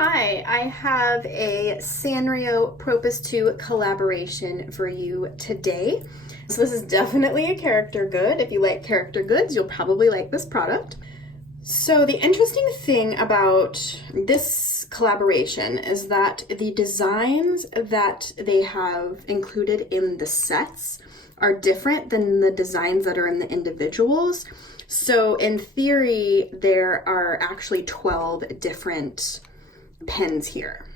Hi, I have a Sanrio Propus 2 collaboration for you today. So this is definitely a character good. If you like character goods, you'll probably like this product. So the interesting thing about this collaboration is that the designs that they have included in the sets are different than the designs that are in the individuals. So in theory, there are actually 12 different pens here.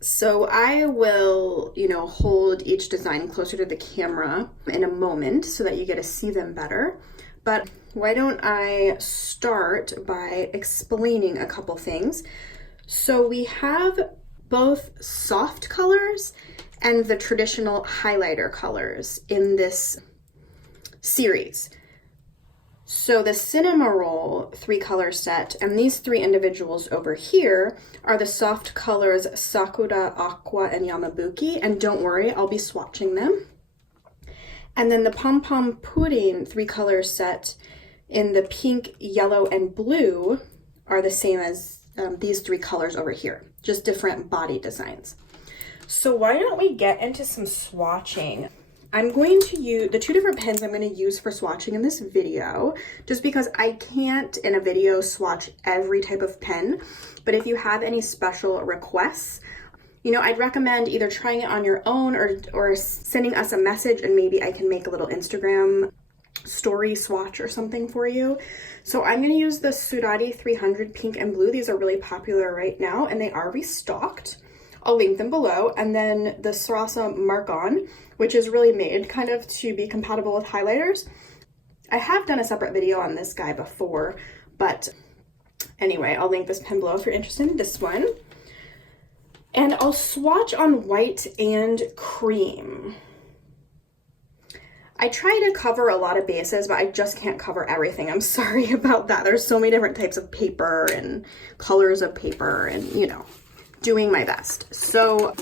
So I will, hold each design closer to the camera in a moment so that you get to see them better. But why don't I start by explaining a couple things. So we have both soft colors and the traditional highlighter colors in this series. So the Cinnamoroll 3-color set and these 3 individuals over here are the soft colors Sakura, Aqua, and Yamabuki. And don't worry, I'll be swatching them. And then the Pom Pom Pudding 3-color set in the pink, yellow, and blue are the same as these 3 colors over here, just different body designs. So why don't we get into some swatching? I'm going to use the 2 different pens I'm going to use for swatching in this video, just because I can't in a video swatch every type of pen. But if you have any special requests, I'd recommend either trying it on your own or sending us a message, and maybe I can make a little Instagram story swatch or something for you. So I'm going to use the Surari 300 pink and blue. These are really popular right now and they are restocked. I'll link them below. And then the Sarasa Mark-On, which is really made kind of to be compatible with highlighters. I have done a separate video on this guy before, but anyway, I'll link this pen below if you're interested in this one. And I'll swatch on white and cream. I try to cover a lot of bases, but I just can't cover everything. I'm sorry about that. There's so many different types of paper and colors of paper and, doing my best. So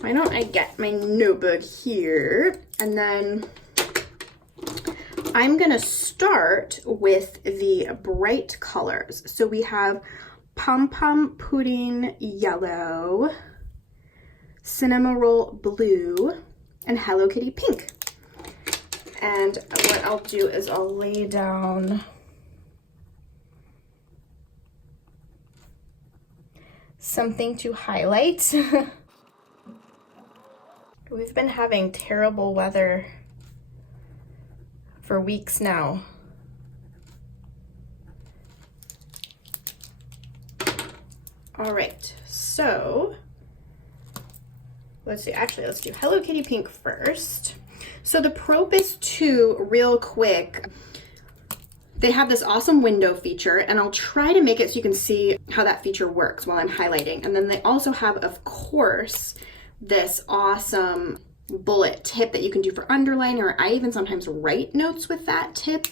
why don't I get my notebook here, and then I'm gonna start with the bright colors. So we have Pom Pom Pudding yellow, Cinnamoroll blue, and Hello Kitty pink. And what I'll do is I'll lay down something to highlight. We've been having terrible weather for weeks now. All right, so let's do Hello Kitty pink first. So the Propus 2, real quick, they have this awesome window feature, and I'll try to make it so you can see how that feature works while I'm highlighting. And then they also have, of course, this awesome bullet tip that you can do for underlining, or I even sometimes write notes with that tip.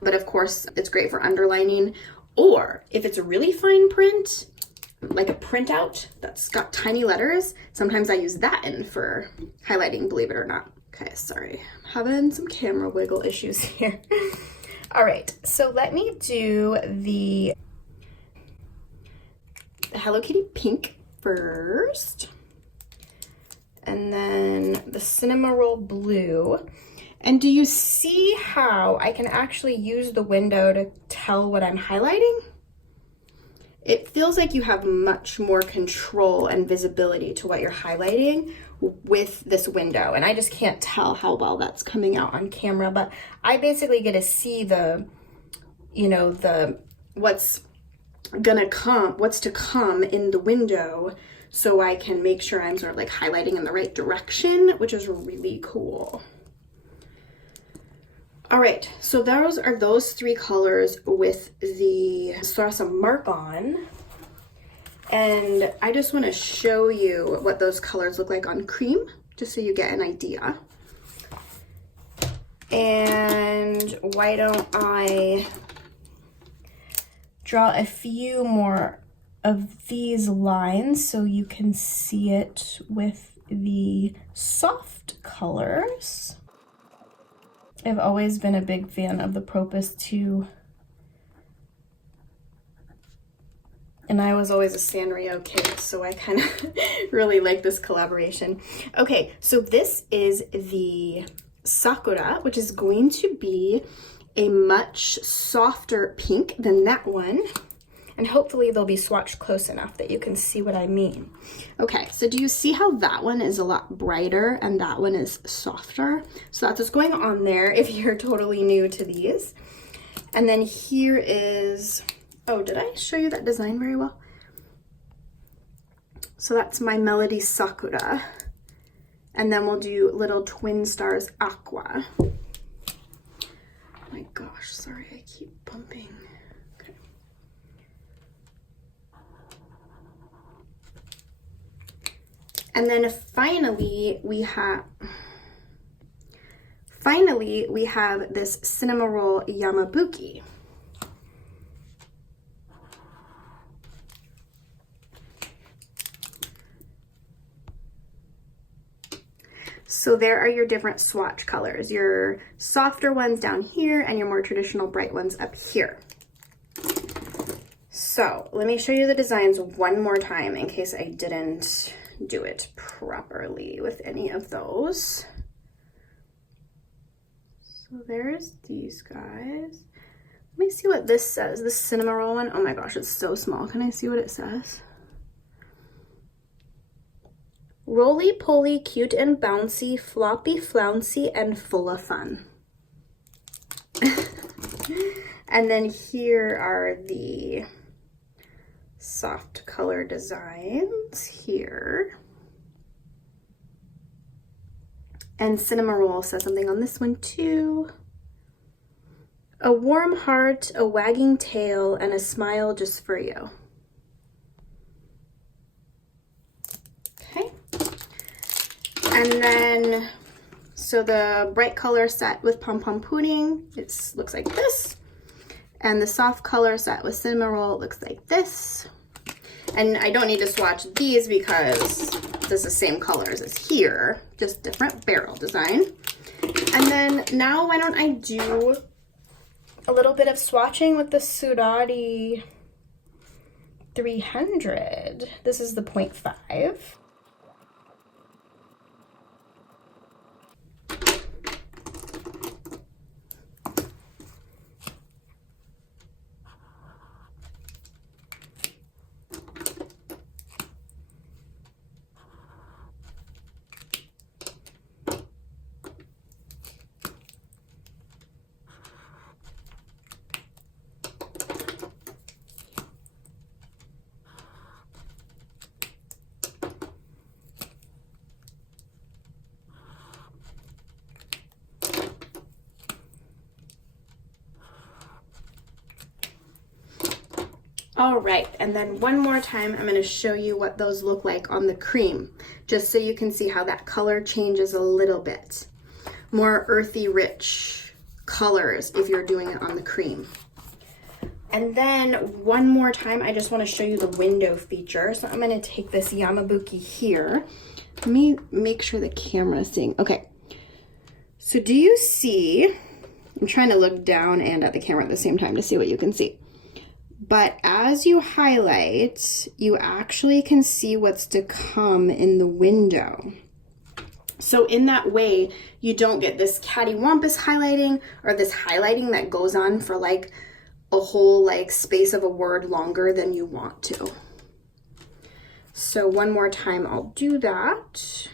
But of course, it's great for underlining. Or if it's a really fine print, like a printout that's got tiny letters, sometimes I use that in for highlighting, believe it or not. Okay, sorry, I'm having some camera wiggle issues here. All right, so let me do the Hello Kitty pink first, and then the Cinnamoroll blue. And do you see how I can actually use the window to tell what I'm highlighting? It feels like you have much more control and visibility to what you're highlighting with this window. And I just can't tell how well that's coming out on camera, but I basically get to see the, what's to come in the window, so I can make sure I'm sort of like highlighting in the right direction, which is really cool. All right, so those are those 3 colors with the Sarasa Mark-On. And I just want to show you what those colors look like on cream, just so you get an idea. And why don't I draw a few more of these lines so you can see it with the soft colors. I've always been a big fan of the Propus 2 And I was always a Sanrio kid, so I kind of really like this collaboration. Okay, so this is the Sakura, which is going to be a much softer pink than that one. And hopefully they'll be swatched close enough that you can see what I mean. Okay, so do you see how that one is a lot brighter and that one is softer? So that's what's going on there if you're totally new to these. And then here is, oh, did I show you that design very well? So that's my Melody Sakura. And then we'll do Little Twin Stars Aqua. Oh my gosh, sorry, I keep bumping. Okay. And then finally we have this Cinema Roll Yamabuki. So there are your different swatch colors, your softer ones down here and your more traditional bright ones up here. So let me show you the designs one more time in case I didn't do it properly with any of those. So there's these guys. Let me see what this says. This Cinema Roll one. Oh my gosh, it's so small. Can I see what it says? Roly-poly, cute and bouncy, floppy, flouncy, and full of fun. And then here are the soft color designs here. And Cinema Roll says something on this one too. A warm heart, a wagging tail, and a smile just for you. Okay. And then, so the bright color set with Pom Pom Pudding, it looks like this. And the soft color set with Cinema Roll looks like this. And I don't need to swatch these because this is the same colors as here, just different barrel design. And then now why don't I do a little bit of swatching with the Surari 300. This is the 0.5. All right, and then one more time, I'm gonna show you what those look like on the cream, just so you can see how that color changes a little bit. More earthy, rich colors if you're doing it on the cream. And then one more time, I just wanna show you the window feature. So I'm gonna take this Yamabuki here. Let me make sure the camera is seeing. Okay, so do you see, I'm trying to look down and at the camera at the same time to see what you can see. But as you highlight, you actually can see what's to come in the window. So in that way, you don't get this cattywampus highlighting or this highlighting that goes on for like a whole like space of a word longer than you want to. So one more time, I'll do that.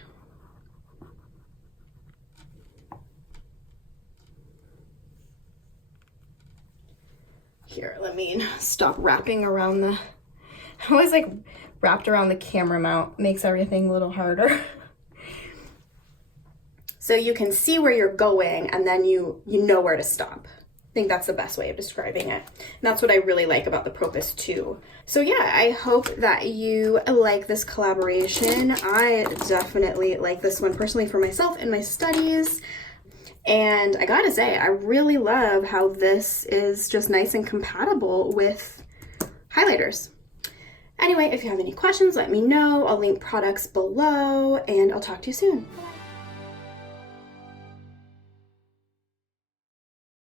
Here, let me stop wrapping around the, I always like wrapped around the camera mount, makes everything a little harder. So you can see where you're going and then you know where to stop. I think that's the best way of describing it. And that's what I really like about the Propus too. So yeah, I hope that you like this collaboration. I definitely like this one personally for myself and my studies. And I gotta say, I really love how this is just nice and compatible with highlighters. Anyway, if you have any questions, let me know. I'll link products below and I'll talk to you soon.